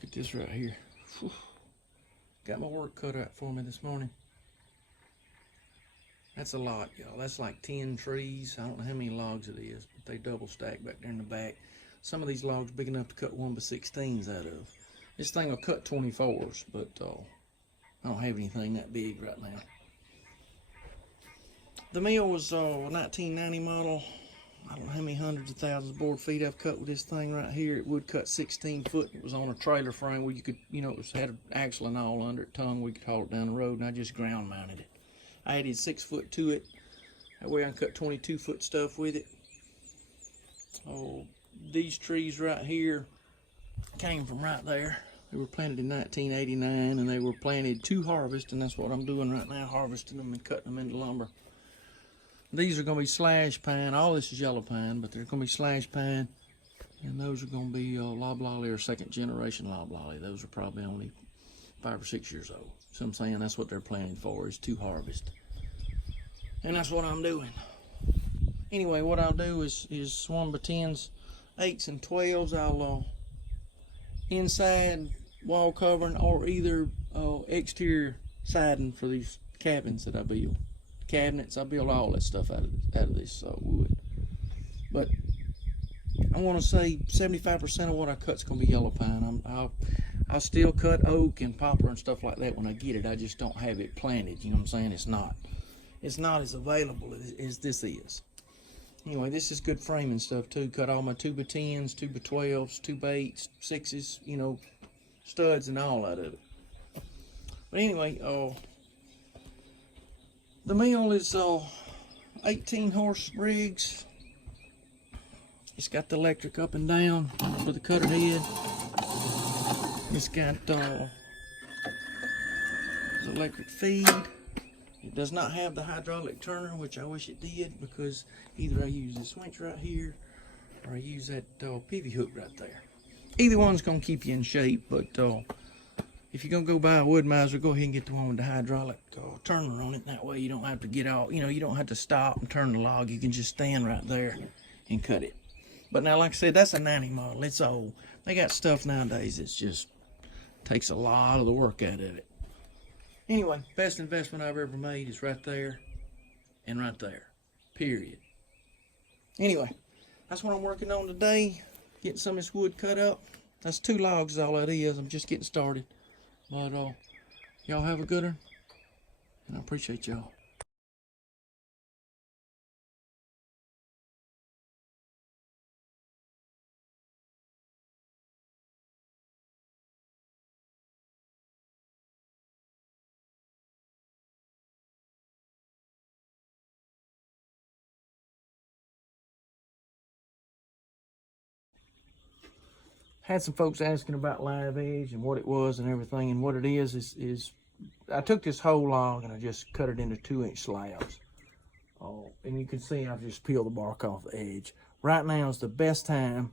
Look at this right here. Whew. Got my work cut out for me this morning. That's a lot, y'all. That's like 10 trees. I don't know how many logs it is, but they double stack back there in the back. Some of these logs big enough to cut 1x16s out of. This thing will cut 24s, but I don't have anything that big right now. The mill was a 1990 model. I don't know how many hundreds of thousands of board feet I've cut with this thing right here. It would cut 16 foot. It was on a trailer frame where you could, you know, it had an axle and all under it, tongue. We could haul it down the road, and I just ground mounted it. I added 6 foot to it. That way I can cut 22 foot stuff with it. Oh, these trees right here came from right there. They were planted in 1989, and they were planted to harvest, and that's what I'm doing right now, harvesting them and cutting them into lumber. These are going to be slash pine. All this is yellow pine, but they're going to be slash pine. And those are going to be loblolly or second generation loblolly. Those are probably only 5 or 6 years old. So I'm saying that's what they're planning for, is to harvest. And that's what I'm doing. Anyway, what I'll do is 1x10s, 8s, and 12s. I'll inside wall covering or either exterior siding for these cabins that I build. Cabinets, I build all that stuff out of this wood. But I want to say 75% of what I cut is going to be yellow pine. I'll still cut oak and poplar and stuff like that when I get it. I just don't have it planted. You know what I'm saying? It's not as available as this is. Anyway, this is good framing stuff too. Cut all my 2x10s, 2x12s, 2x8s, 6s, you know, studs and all out of it. But anyway, the mill is 18 horse rigs. It's got the electric up and down for the cutter head. It's got the electric feed. It does not have the hydraulic turner, which I wish it did, because either I use this winch right here or I use that PV hook right there. Either one's going to keep you in shape, but if you're going to go buy a wood miser, go ahead and get the one with the hydraulic turner on it. That way you don't have to get out, you know, you don't have to stop and turn the log. You can just stand right there and cut it. But now, like I said, that's a 90 model. It's old. They got stuff nowadays that's just takes a lot of the work out of it. Anyway, best investment I've ever made is right there and right there. Period. Anyway, that's what I'm working on today. Getting some of this wood cut up. That's 2 logs is all that is. I'm just getting started. But y'all have a good one, and I appreciate y'all. Had some folks asking about live edge and what it was and everything, and what it is I took this whole log and I just cut it into 2-inch slabs. And you can see I've just peeled the bark off the edge. Right now is the best time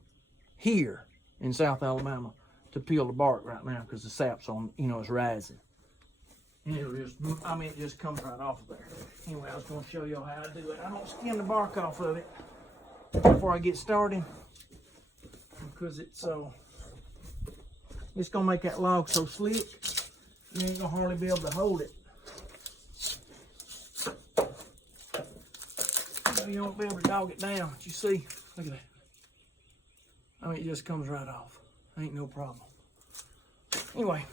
here in South Alabama to peel the bark right now, because the sap's on, you know, it's rising. And it'll just, I mean, it just comes right off of there. Anyway, I was going to show y'all how I do it. I don't skin the bark off of it before I get started, because it's going to make that log so slick, you ain't going to hardly be able to hold it. You won't be able to dog it down. But you see, look at that. I mean, it just comes right off. Ain't no problem. Anyway,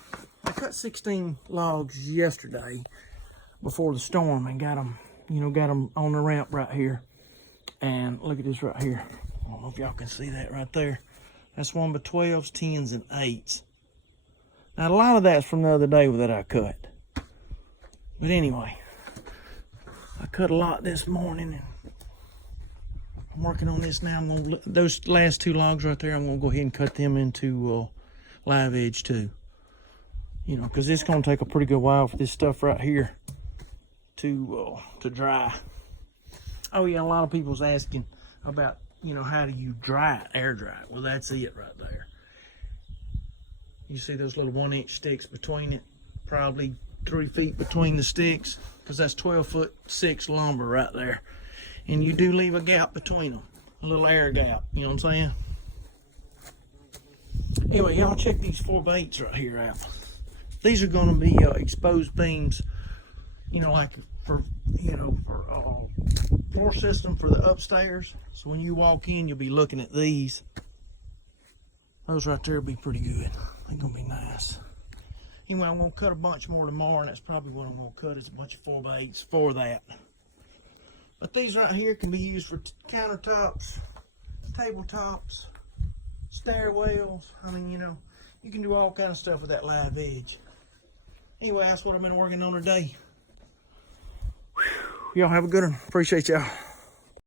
I cut 16 logs yesterday before the storm and got them, you know, got them on the ramp right here. And look at this right here. I don't know if y'all can see that right there. That's 1x12s, 10s, and 8s. Now, a lot of that's from the other day that I cut. But anyway, I cut a lot this morning, and I'm working on this now. I'm gonna, those last 2 logs right there, I'm gonna go ahead and cut them into live edge too. You know, because it's gonna take a pretty good while for this stuff right here to dry. Oh yeah, a lot of people's asking about, you know, how do you dry it, air dry it? Well, that's it right there. You see those little 1-inch sticks between it, probably 3 feet between the sticks, because that's 12'6" lumber right there. And you do leave a gap between them, a little air gap, you know what I'm saying? Anyway, y'all check these 4x8s right here out. These are going to be exposed beams, you know, like for floor system for the upstairs. So when you walk in, you'll be looking at these. Those right there will be pretty good. They're going to be nice. Anyway, I'm going to cut a bunch more tomorrow, and that's probably what I'm going to cut is a bunch of 4x8s for that. But these right here can be used for countertops, tabletops, stairwells. I mean, you know, you can do all kind of stuff with that live edge. Anyway, that's what I've been working on today. Y'all have a good one. Appreciate y'all.